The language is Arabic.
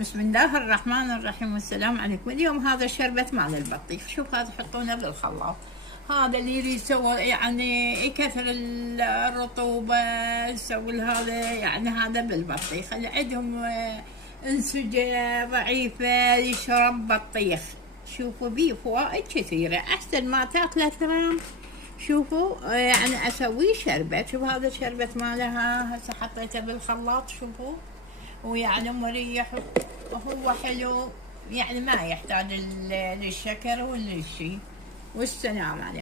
بسم الله الرحمن الرحيم والسلام عليكم. اليوم هذا الشربت مال البطيخ. شوف هذا تحطونه بالخلاط. هذا اللي يريد يسوي يعني يكثر الرطوبة يسوي هذا يعني هذا بالبطيخ. اللي عندهم انسجة ضعيفة يشرب بطيخ. شوفوا بيه فوائد كثيرة، أحسن ما تاكله ثرام. شوفوا يعني أسوي شربت. شوف هذا الشربت مالها هسه حطيته بالخلاط. شوفوا ويعني مريح وهو حلو، يعني ما يحتاج للشكر ولا شيء. والسلام عليكم.